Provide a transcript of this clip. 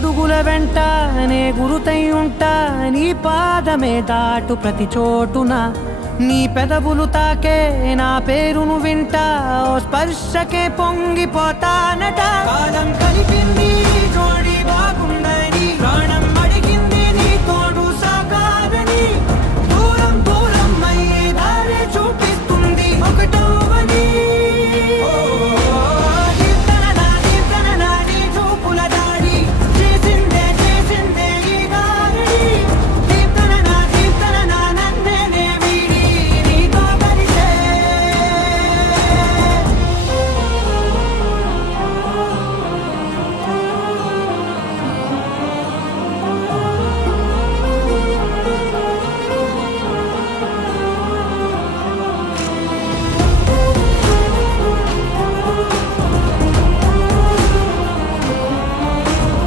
అడుగుల వెంట నే గురుతై ఉంటా, నీ పాదమే దాటు ప్రతి చోటున, నీ పెదవులు తాకే నా పేరును వింటా, ఓ స్పర్శకే పొంగిపోతానట. కాలం కలిపింది జోడి